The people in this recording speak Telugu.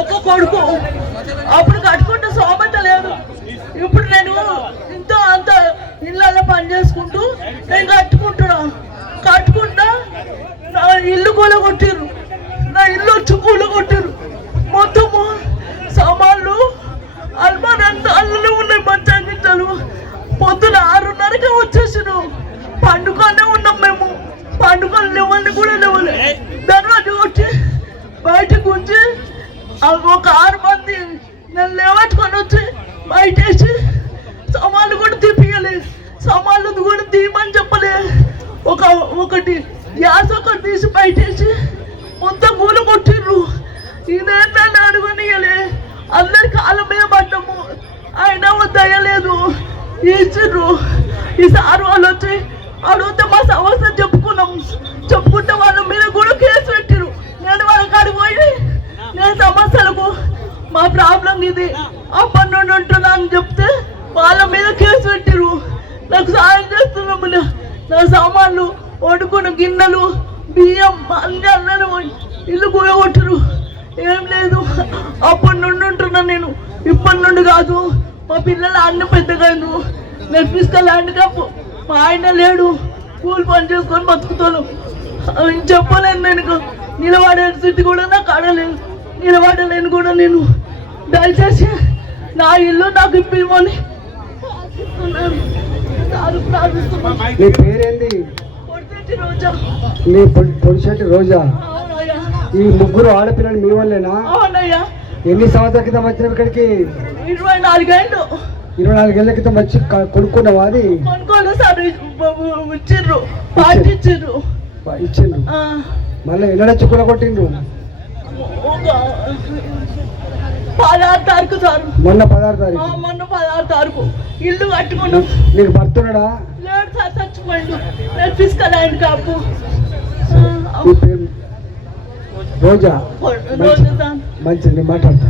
ఒక కొడుకు. అప్పుడు కట్టుకుంటే సోమత లేదు. ఇప్పుడు నేను ఇంతో అంత ఇళ్ళల్లో పని చేసుకుంటూ నేను కట్టుకుంటున్నా. కట్టుకుంటా నా ఇల్లు కూల కొట్టిర్రు నా ఇల్లు వచ్చి కూల కొట్టిర్రు మొత్తము సామాన్లు అల్మాన్ అంత అల్లులు ఉన్నాయి మంచి గింజలు. పొద్దున ఆరున్నరకే వచ్చేసాను పండుకొనే ఉన్నాం మేము. పండుకొని లేవని కూడా లేవలే. తర్వాత కొట్టి ఒక ఆరు మంది నన్ను లేవట్టుకొని వచ్చి బయటేసి సమాలు కూడా తీపియలేదు సమాలు కూడా తీయమని చెప్పలే. ఒక ఒకటి గ్యాస్ ఒకటి తీసి బయటేసి మొత్తం కూలు కొట్టిర్రు. ఇదేంటని అడుగునియలే. అందరి కాళ్ళ మీద పడ్డము. అయినా దయలేదు ఇచ్చిర్రు ఈసారి వాళ్ళు వచ్చి ప్రాబ్లం ఇది అప్పటి నుండి అని చెప్తే వాళ్ళ మీద కేసు పెట్టిరు నాకు సాయం చేస్తున్నాము నా- సామాన్లు వండుకున్న గిన్నెలు బియ్యం అన్ని అన్నలు ఇల్లు కూడా కొట్టరు ఏం లేదు. అప్పటి నుండి ఉంటున్నా నేను. ఇప్పటి నుండి కాదు. మా పిల్లలు అన్న పెద్దగా నేను ఫిజికల్ హ్యాండిక్యాప్ మా ఆయన లేడు. కూలి పని చేసుకొని బతుకుతాను చెప్పలేను నేను. నిలబడే స్థితి కూడా నాకు ఆడలేదు నిలబడలేను కూడా నేను. దయచేసి నా ఇల్లు నాకు ఇప్పిమని. నీ పేరేంది? నీ పొడి- పొడిచెట్టు రోజా? ఈ ముగ్గురు ఆడపిల్లలు మీ అవునయ్యా. ఎన్ని సంవత్సరాల క్రితం వచ్చిన ఇక్కడికి? ఇరవై నాలుగేళ్ళు ఇరవై నాలుగేళ్ళ క్రితం వచ్చి కొనుక్కున్నావా అది? ఇచ్చిర్రు ఇచ్చిండ్రు. మళ్ళీ ఎన్నడొచ్చి కొనగొట్టిండ్రు? ఒక పదహారు తారీఖు సార్. మొన్న పదహారు తారీఖు. మొన్న పదహారు తారీఖు. ఇల్లు కట్టుకున్నాం. నీకు భర్తున్నాడా లేడు సార్ చచ్చిపోయిండు. నేను ఫిజికల్ హ్యాండ్ కాపు. రోజా? మంచిది మాట్లాడతా.